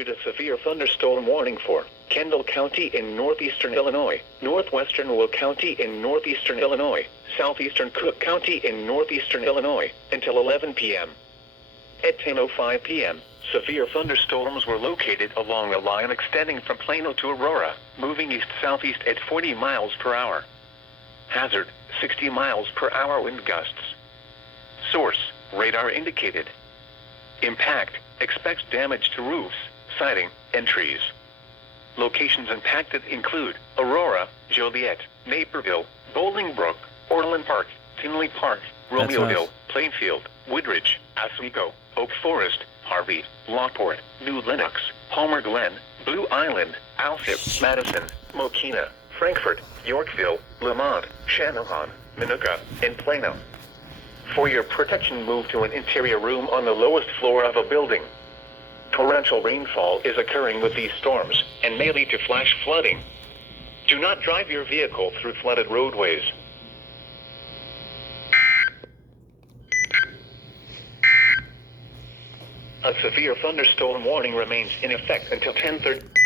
issued a severe thunderstorm warning for Kendall County in northeastern Illinois, northwestern Will County in northeastern Illinois, southeastern Cook County in northeastern Illinois, until 11 p.m. At 10:05 p.m., severe thunderstorms were located along a line extending from Plano to Aurora, moving east-southeast at 40 miles per hour. Hazard, 60 miles per hour wind gusts. Source, radar indicated. Impact, expects damage to roofs, siding, and trees. Locations impacted include Aurora, Joliet, Naperville, Bolingbrook, Orland Park, Tinley Park, That's Romeoville, nice. Plainfield, Woodridge, Oswego, Oak Forest, Harvey, Lockport, New Lenox, Palmer Glen, Blue Island, Alsip, Madison, Mokina, Frankfort, Yorkville, Lemont, Channahon, Minooka, and Plano. For your protection, move to an interior room on the lowest floor of a building. Torrential rainfall is occurring with these storms and may lead to flash flooding. Do not drive your vehicle through flooded roadways. A severe thunderstorm warning remains in effect until 10:30.